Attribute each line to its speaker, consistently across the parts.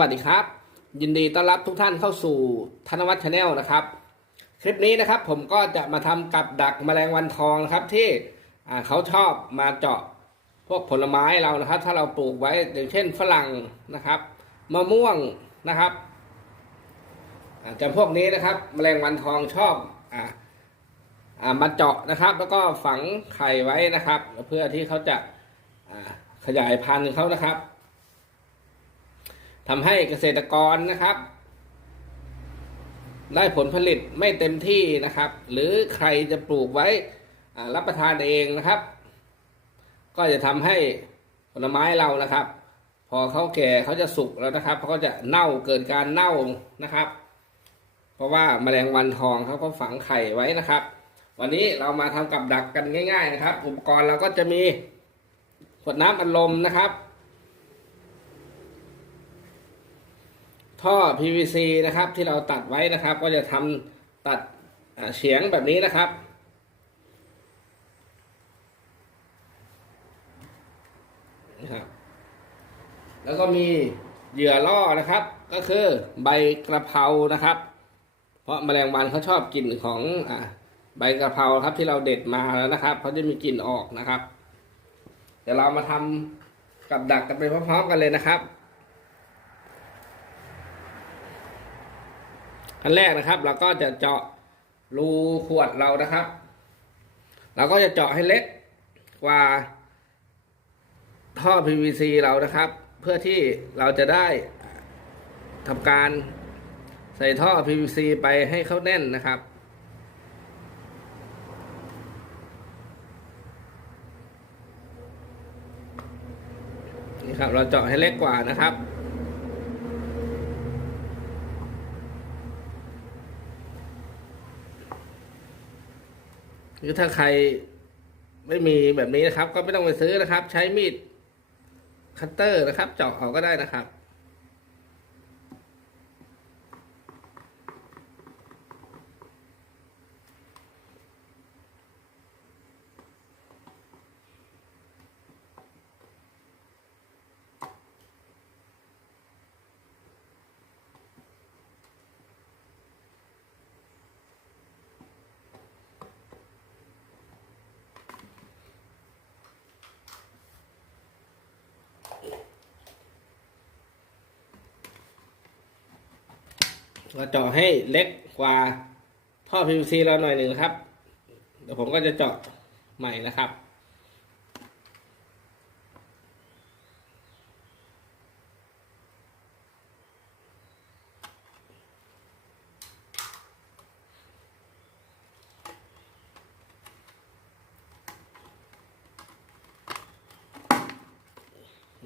Speaker 1: วัสดีครับ ยินดีต้อนรับทุกท่านเข้าสู่ธนวัฒน์ชาแนลนะครับ คลิปนี้นะครับผมก็จะมาทำกับดักแมลงวันทองนะครับที่เขาชอบมาเจาะพวกผลไม้เรานะครับ ถ้าเราปลูกไว้อย่างเช่นฝรั่งนะครับมะม่วงนะครับจจะพวกนี้นะครับแมลงวันทองชอบอ่ามาเจาะนะครับ แล้วก็ฝังไข่ไว้นะครับ เพื่อที่เขาจะขยายพันธุ์เขานะครับ ทำให้เกษตรกรนะครับ ได้ผลผลิตไม่เต็มที่นะครับ หรือใครจะปลูกไว้รับประทานเองนะครับ ก็จะทำให้ผลไม้เรานะครับ พอเขาแก่เขาจะสุกแล้วนะครับเขาจะเน่าเกิดการเน่านะครับ เพราะว่าแมลงวันทองเขาก็ฝังไข่ไว้นะครับ วันนี้เรามาทำกับดักกันง่าย ๆ นะครับ อุปกรณ์เราก็จะมีขวดน้ำอัดลมนะครับ ท่อ PVC นะครับที่เราตัดไว้นะครับ ก็จะทำตัดเฉียงแบบนี้นะครับ นะครับ แล้วก็มีเหยื่อล่อนะครับ ก็คือใบกระเพรานะครับ เพราะแมลงวันเขาชอบกลิ่นของอใบกระเพราครับที่เราเด็ดมาแล้วนะครับเขาจะมีกลิ่นออกนะครับ เดี๋ยวเรามาทำกับดักกันไปพร้อมๆกันเลยนะครับ ขั้นแรกนะครับ เราก็จะเจาะรูขวดเรานะครับ เราก็จะเจาะให้เล็กกว่าท่อ PVC เรานะครับ เพื่อที่เราจะได้ทำการใส่ท่อ PVC ไปให้เขาแน่นนะครับ นี่ครับ เราเจาะให้เล็กกว่านะครับ คือถ้าใครไม่มีแบบนี้นะครับ ก็ไม่ต้องไปซื้อนะครับ ใช้มีดคัตเตอร์นะครับ เจาะออกก็ได้นะครับ เราเจาะให้เล็กกว่าท่อ PVC เราหน่อยหนึ่งนะครับ เดี๋ยวผมก็จะเจาะใหม่นะครับ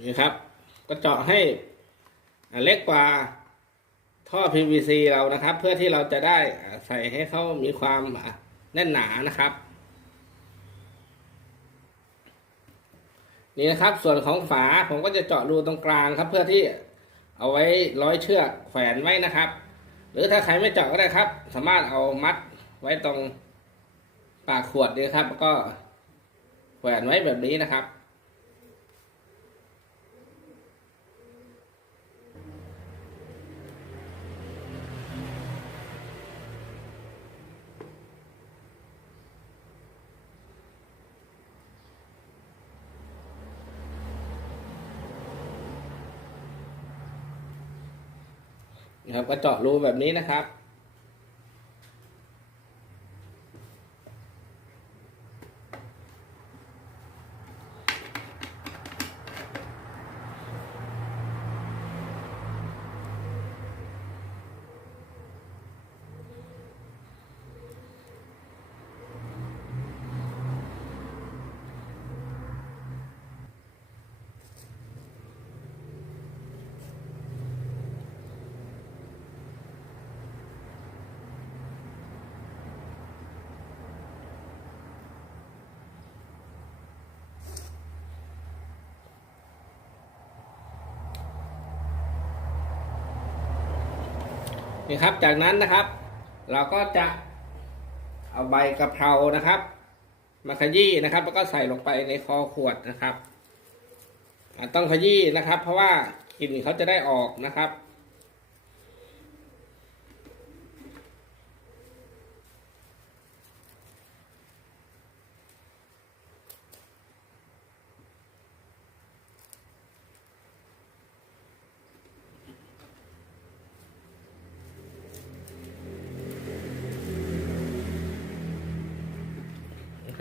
Speaker 1: นี่ครับ ก็เจาะให้เล็กกว่า ท่อ PVC เรานะครับ เพื่อที่เราจะได้ใส่ให้เขามีความแน่นหนานะครับ นี่นะครับ ส่วนของฝาผมก็จะเจาะรูตรงกลางครับ เพื่อที่เอาไว้ร้อยเชือกแขวนไว้นะครับ หรือถ้าใครไม่เจาะก็ได้ครับ สามารถเอามัดไว้ตรงปากขวดนี่ครับแล้วก็แขวนไว้แบบนี้นะครับ นะครับ ก็เจาะรูแบบนี้นะครับ นี่ครับ จากนั้นนะครับ เราก็จะเอาใบกะเพรานะครับ มาขยี้นะครับ แล้วก็ใส่ลงไปในคอขวดนะครับต้องขยี้นะครับ เพราะว่ากลิ่นเขาจะได้ออกนะครับ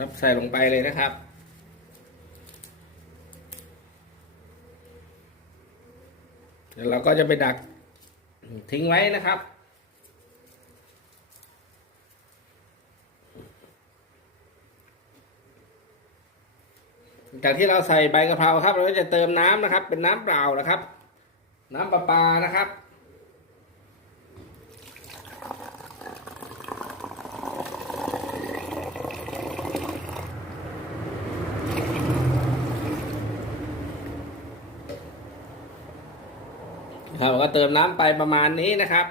Speaker 1: ครับ ใส่ลงไปเลยนะครับ เดี๋ยวเราก็จะไปดักทิ้งไว้นะครับจากที่เราใส่ใบกะเพราครับ เราก็จะเติมน้ำนะครับ เป็นน้ำเปล่านะครับ น้ำประปานะครับ ครับ ก็เติมน้ำไปประมาณนี้นะครับ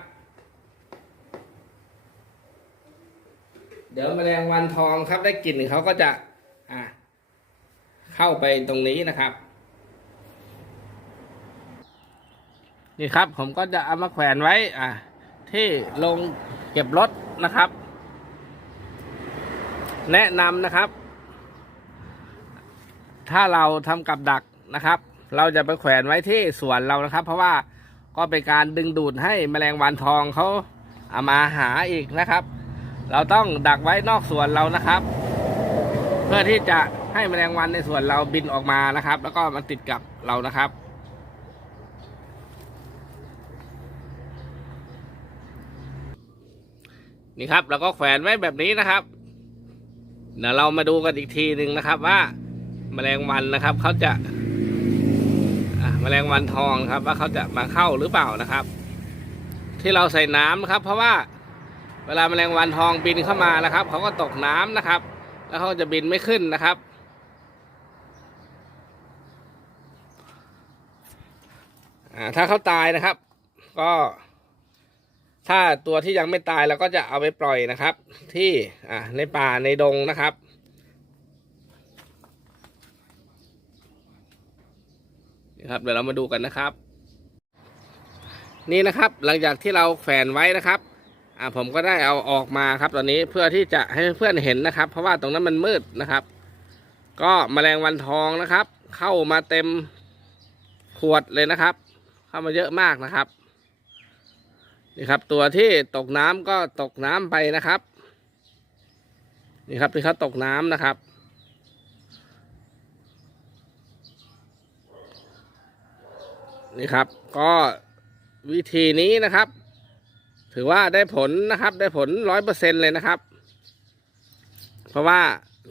Speaker 1: เดี๋ยวแมลงวันทองครับได้กลิ่นเขาก็จะอ่าเข้าไปตรงนี้นะครับ นี่ครับ ผมก็จะเอามาแขวนไว้ อ่าที่ลงเก็บรถนะครับ แนะนำนะครับ ถ้าเราทำกับดักนะครับ เราจะไปแขวนไว้ที่สวนเรานะครับ เพราะว่า ก็เป็นการดึงดูดให้แมลงวันทองเขาเอามาหาอีกนะครับ เราต้องดักไว้นอกสวนเรานะครับ เพื่อที่จะให้แมลงวันในสวนเราบินออกมานะครับ แล้วก็มาติดกับเรานะครับ นี่ครับเราก็แขวนไว้แบบนี้นะครับเดี๋ยวเรามาดูกันอีกทีหนึ่งนะครับว่าแมลงวันนะครับเขาจะ ลงวันทองครับ ว่าเขาจะมาเข้าหรือเปล่านะครับ ที่เราใส่น้ำนะครับ เพราะว่าเวลาแมลงวันทองบินเข้ามานะครับเขาก็ตกน้ำนะครับ แล้วเขาจะบินไม่ขึ้นนะครับ ถ้าเขาตายนะครับ ก็ ถ้าตัวที่ยังไม่ตายเราก็จะเอาไปปล่อยนะครับ ที่ในป่าในดงนะครับ นะครับเดี๋ยวเรามาดูกันนะครับ นี่นะครับหลังจากที่เราแฝนไว้นะครับอ่าผมก็ได้เอาออกมาครับตอนนี้เพื่อที่จะให้เพื่อนเห็นนะครับ เพราะว่าตรงนั้นมันมืดนะครับ ก็แมลงวันทองนะครับ เข้ามาเต็มขวดเลยนะครับ เข้ามาเยอะมากนะครับนี่ครับ ตัวที่ตกน้ำก็ตกน้ำไปนะครับ นี่ครับที่เขาตกน้ำนะครับ นี่ครับ ก็วิธีนี้นะครับ ถือว่าได้ผลนะครับ ได้ผลร้อยเปอร์เซ็นเลยนะครับ เพราะว่า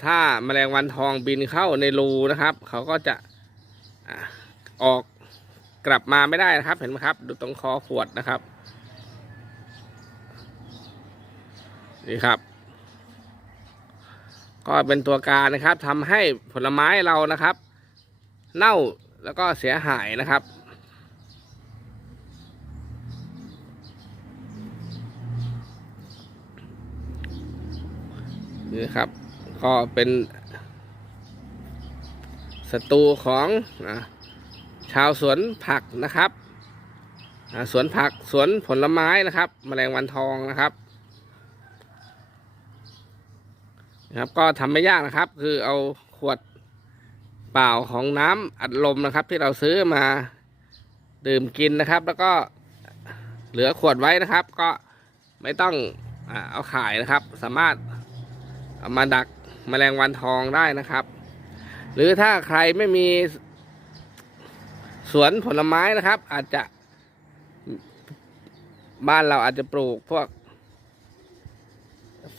Speaker 1: ถ้าแมลงวันทองบินเข้าในรูนะครับ เขาก็จะอ่าออกกลับมาไม่ได้นะครับ เห็นไหมครับ ดูตรงคอขวดนะครับนี่ครับ ก็เป็นตัวการนะครับทำให้ผลไม้เรานะครับ เน่าแล้วก็เสียหายนะครับ นี่ครับ ก็เป็นศัตรูของอชาวสวนผักนะครับสวนผักสวนผลไม้นะครับแมลงวันทองนะครับนะครับก็ทำไม่ยากนะครับ คือเอาขวดเปล่าของน้ำอัดลมนะครับ ที่เราซื้อมาดื่มกินนะครับ แล้วก็เหลือขวดไว้นะครับ ก็ไม่ต้องอเอาขายนะครับ สามารถ เอามาดักแมลงวันทองได้นะครับ หรือถ้าใครไม่มีสวนผลไม้นะครับ อาจจะบ้านเราอาจจะปลูกพวก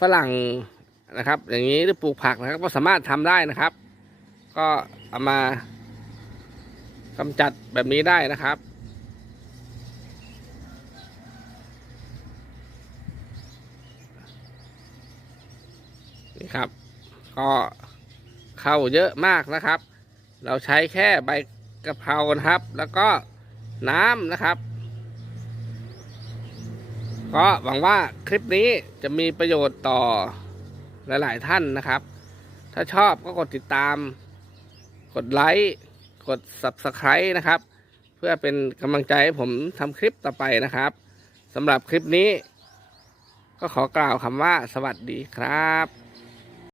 Speaker 1: ฝรั่งนะครับ อย่างนี้หรือปลูกผักนะครับ ก็สามารถทำได้นะครับ ก็เอามากำจัดแบบนี้ได้นะครับ นี่ครับ ก็เข้าเยอะมากนะครับ เราใช้แค่ใบกะเพรานะครับ แล้วก็น้ำนะครับ ก็หวังว่าคลิปนี้จะมีประโยชน์ต่อหลาย ๆ ท่านนะครับ ถ้าชอบก็กดติดตาม กดไลค์ กด Subscribe นะครับ เพื่อเป็นกำลังใจให้ผมทำคลิปต่อไปนะครับสำหรับคลิปนี้ ก็ขอกล่าวคำว่าสวัสดีครับ